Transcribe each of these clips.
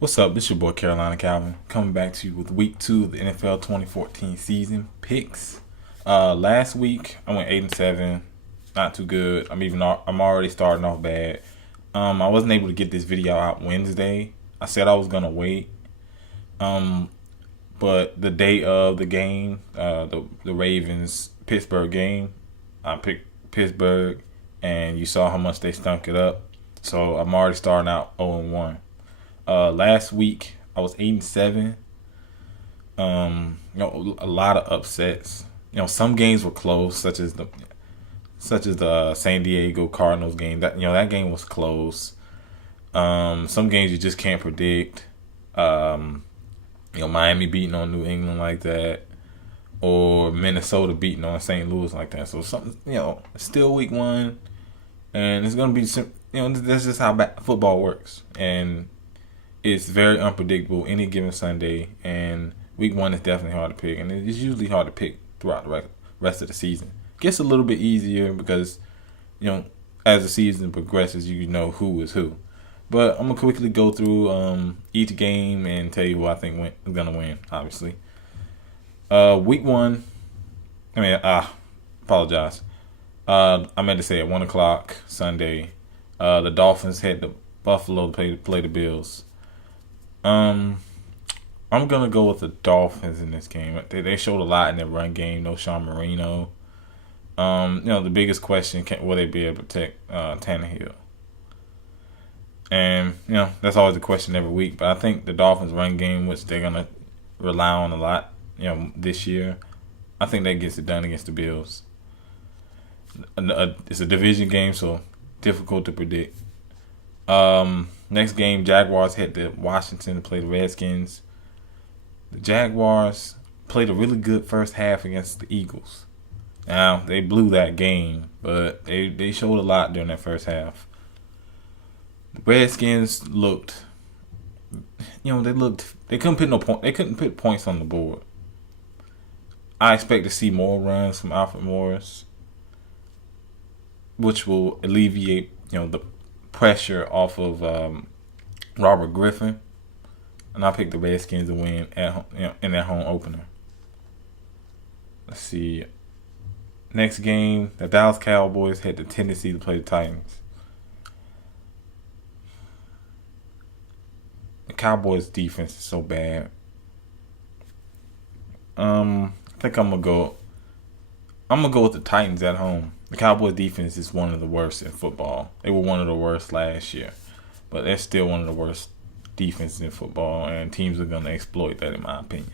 What's up? It's your boy Carolina Calvin coming back to you with week 2 of the NFL 2014 season picks. Last week I went 8-7, not too good. I'm already starting off bad. I wasn't able to get this video out Wednesday. I said I was gonna wait. But the day of the game, the Ravens Pittsburgh game, I picked Pittsburgh, and you saw how much they stunk it up. So I'm already starting out 0-1. Last week I was 8-7. A lot of upsets. Some games were close, such as the San Diego Cardinals game. That game was close. Some games you just can't predict. Miami beating on New England like that, or Minnesota beating on St. Louis like that. So something, it's still week 1, and it's gonna be that's just how football works, and it's very unpredictable any given Sunday. And week 1 is definitely hard to pick, and it's usually hard to pick throughout the rest of the season. Gets a little bit easier because as the season progresses, you know who is who. But I'm gonna quickly go through each game and tell you who I think is gonna win. Obviously, week 1. Apologize. I meant to say at 1:00 Sunday. The Dolphins head to Buffalo to play the Bills. I'm gonna go with the Dolphins in this game. They showed a lot in their run game. No Sean Marino. The biggest question: will they be able to protect Tannehill? And that's always the question every week. But I think the Dolphins' run game, which they're gonna rely on a lot, this year, I think that gets it done against the Bills. It's a division game, so difficult to predict. Next game, Jaguars head to Washington to play the Redskins. The Jaguars played a really good first half against the Eagles. Now, they blew that game, but they showed a lot during that first half. The Redskins looked, they couldn't put they couldn't put points on the board. I expect to see more runs from Alfred Morris, which will alleviate, the pressure off of Robert Griffin. And I picked the Redskins to win in their home opener. Let's see. Next game, the Dallas Cowboys head to Tennessee to play the Titans. The Cowboys' defense is so bad. I think I'm gonna go with the Titans at home. The Cowboys' defense is one of the worst in football. They were one of the worst last year, but they're still one of the worst defenses in football, and teams are going to exploit that, in my opinion.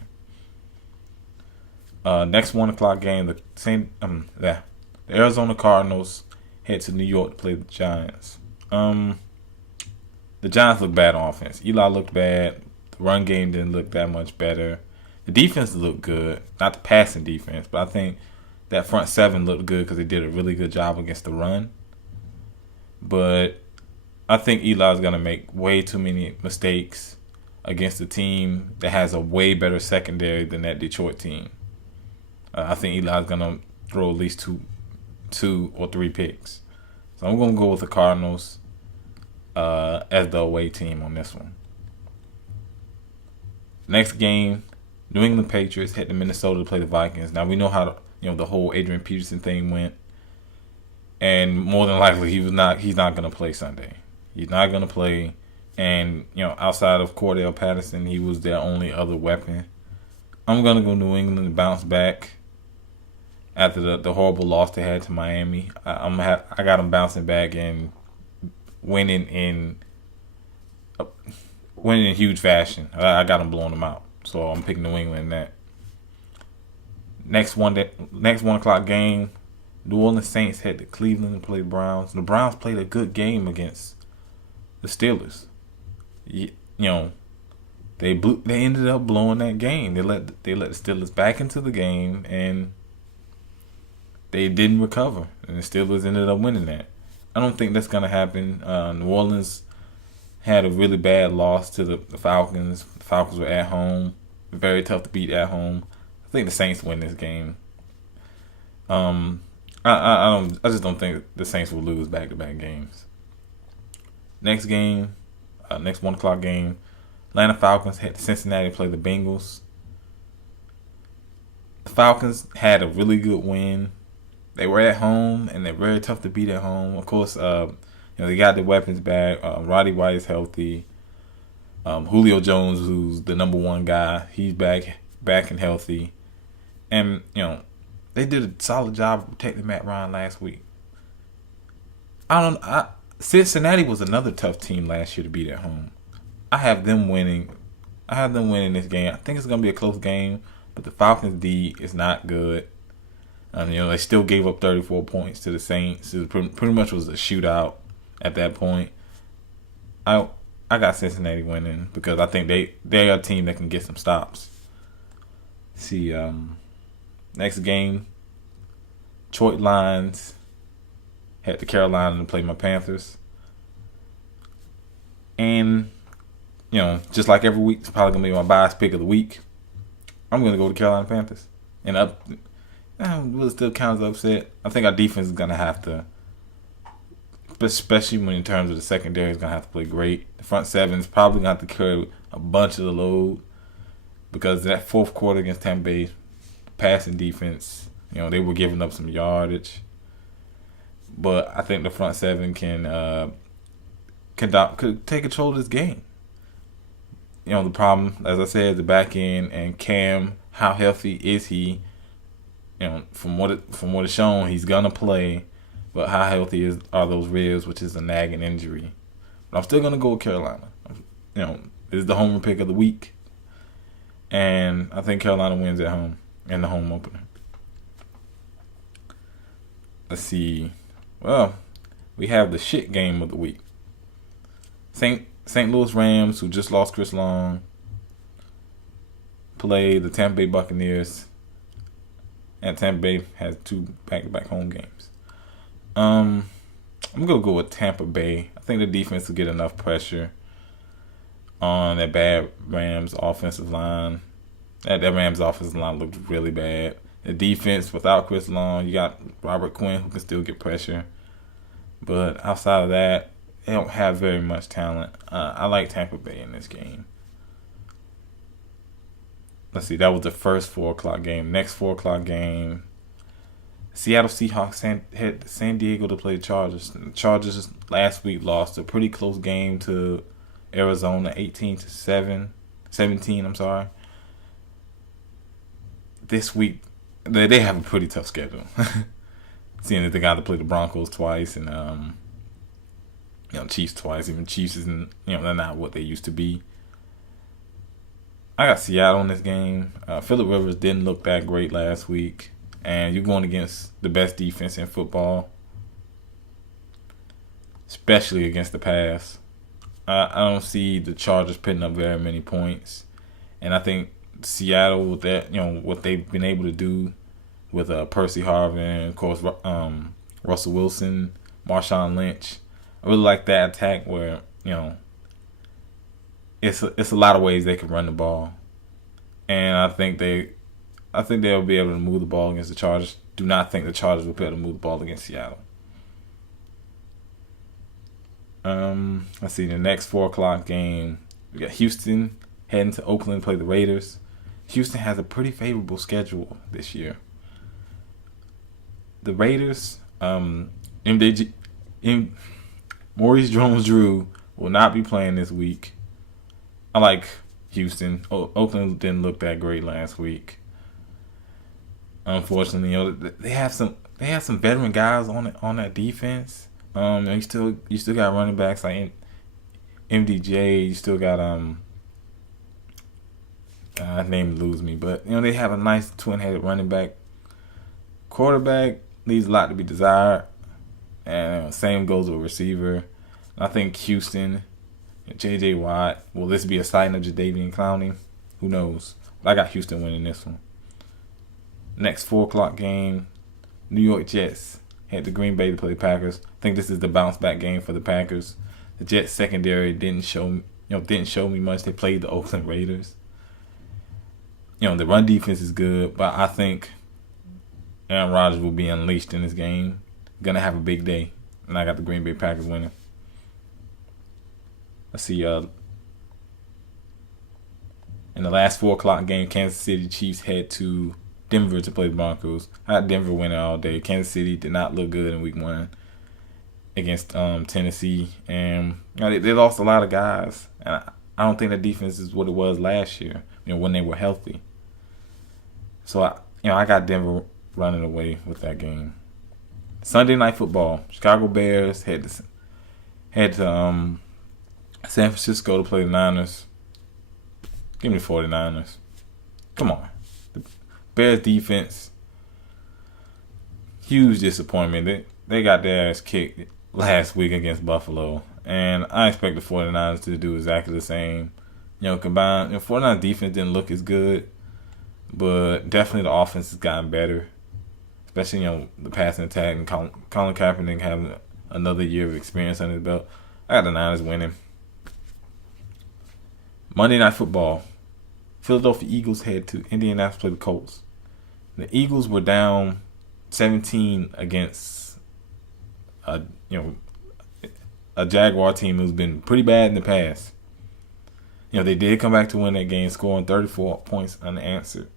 Next 1:00 game, the Arizona Cardinals head to New York to play the Giants. The Giants look bad on offense. Eli looked bad. The run game didn't look that much better. The defense looked good, not the passing defense, but I think that front seven looked good because they did a really good job against the run. But I think Eli's going to make way too many mistakes against a team that has a way better secondary than that Detroit team. I think Eli's going to throw at least two or three picks. So I'm going to go with the Cardinals as the away team on this one. Next game, New England Patriots head to Minnesota to play the Vikings. Now we know how the whole Adrian Peterson thing went, and more than likely he's not going to play Sunday. He's not going to play, and outside of Cordell Patterson, he was their only other weapon. I'm going to go New England and bounce back after the horrible loss they had to Miami. I got them bouncing back and winning in huge fashion. I got them blowing them out. So I'm picking New England in that. Next 1:00 game, New Orleans Saints head to Cleveland and play the Browns. The Browns played a good game against the Steelers. They ended up blowing that game. They let the Steelers back into the game, and they didn't recover, and the Steelers ended up winning that. I don't think that's gonna happen. New Orleans had a really bad loss to the Falcons. The Falcons were at home, very tough to beat at home. I think the Saints win this game. I just don't think the Saints will lose back-to-back games. Next game, next 1:00 game, Atlanta Falcons had Cincinnati play the Bengals. The Falcons had a really good win. They were at home, and they're very tough to beat at home. Of course, they got their weapons back. Roddy White is healthy. Julio Jones, who's the number one guy, he's back and healthy. And, they did a solid job of protecting Matt Ryan last week. Cincinnati was another tough team last year to beat at home. I have them winning. This game. I think it's going to be a close game, but the Falcons' D is not good. They still gave up 34 points to the Saints. It pretty much was a shootout at that point. I got Cincinnati winning because I think they are a team that can get some stops. See, next game, Detroit Lions had the Carolina to play my Panthers. And, just like every week, it's probably going to be my bias pick of the week. I'm going to go to Carolina Panthers. And will it still count as upset? I think our defense is going to have to, especially when in terms of the secondary, is going to have to play great. The front seven is probably going to have to carry a bunch of the load because that fourth quarter against Tampa Bay passing defense, they were giving up some yardage. But I think the front seven could take control of this game. The problem, as I said, is the back end and Cam. How healthy is he? From what it's shown, he's gonna play. But how healthy are those ribs, which is a nagging injury? But I'm still gonna go with Carolina. This is the homer pick of the week, and I think Carolina wins at home in the home opener. Let's see. Well, we have the shit game of the week. St. Louis Rams, who just lost Chris Long, play the Tampa Bay Buccaneers, and Tampa Bay has 2 back-to-back home games. I'm going to go with Tampa Bay. I think the defense will get enough pressure on that bad Rams offensive line. That Rams offensive line looked really bad. The defense, without Chris Long, you got Robert Quinn, who can still get pressure. But outside of that, they don't have very much talent. I like Tampa Bay in this game. Let's see, that was the first 4 o'clock game. Next 4 o'clock game, Seattle Seahawks had San Diego to play the Chargers. The Chargers last week lost a pretty close game to Arizona, 17. This week, they have a pretty tough schedule. Seeing that they got to play the Broncos twice and Chiefs twice. Even Chiefs isn't, they're not what they used to be. I got Seattle in this game. Phillip Rivers didn't look that great last week, and you're going against the best defense in football, especially against the pass. I don't see the Chargers putting up very many points, and I think Seattle with that, what they've been able to do with Percy Harvin and of course Russell Wilson, Marshawn Lynch. I really like that attack where it's a lot of ways they can run the ball, and I think they'll be able to move the ball against the Chargers. Do not think the Chargers will be able to move the ball against Seattle. Let's see, the next 4 o'clock game, we got Houston heading to Oakland to play the Raiders. Houston has a pretty favorable schedule this year. The Raiders, Maurice Jones-Drew will not be playing this week. I like Houston. Oakland didn't look that great last week. Unfortunately, they have some veteran guys on that defense. You still got running backs like MDJ. You still got that name eludes me, but they have a nice twin-headed running back. Quarterback leaves a lot to be desired, and same goes with receiver. I think Houston, J.J. Watt. Will this be a sign of Jadeveon Clowney? Who knows? But I got Houston winning this one. Next 4 o'clock game, New York Jets head to Green Bay to play the Packers. I think this is the bounce back game for the Packers. The Jets secondary didn't show me much. They played the Oakland Raiders. The run defense is good, but I think Aaron Rodgers will be unleashed in this game. Gonna have a big day, and I got the Green Bay Packers winning. Let's see. In the last 4 o'clock game, Kansas City Chiefs head to Denver to play the Broncos. I had Denver winning all day. Kansas City did not look good in week 1 against Tennessee. And they lost a lot of guys. And I don't think the defense is what it was last year, when they were healthy. So, I got Denver running away with that game. Sunday Night Football. Chicago Bears head to San Francisco to play the Niners. Give me the 49ers. Come on. The Bears defense, huge disappointment. They got their ass kicked last week against Buffalo. And I expect the 49ers to do exactly the same. Combined, 49ers defense didn't look as good, but definitely the offense has gotten better. Especially, the passing attack and Colin Kaepernick having another year of experience under his belt. I got the Niners winning. Monday Night Football. Philadelphia Eagles head to Indianapolis to play the Colts. The Eagles were down 17 against a Jaguar team who's been pretty bad in the past. They did come back to win that game, scoring 34 points unanswered.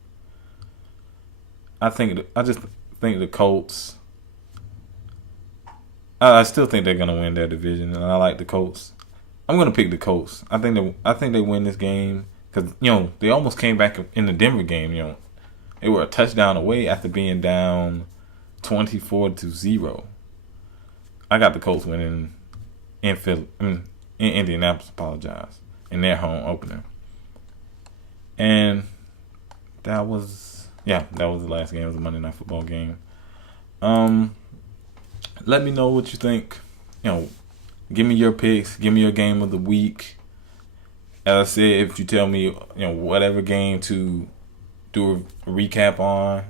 I just think the Colts. I still think they're gonna win their division, and I like the Colts. I'm gonna pick the Colts. I think they win this game because they almost came back in the Denver game. They were a touchdown away after being down 24-0. I got the Colts winning in Indianapolis. Apologize, in their home opener. And that was the last game. It was a Monday Night Football game. Let me know what you think. Give me your picks. Give me your game of the week. As I said, if you tell me, whatever game to do a recap on,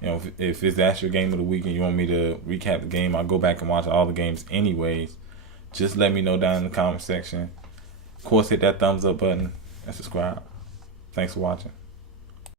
if it's that's your game of the week and you want me to recap the game, I'll go back and watch all the games anyways. Just let me know down in the comment section. Of course, hit that thumbs up button and subscribe. Thanks for watching.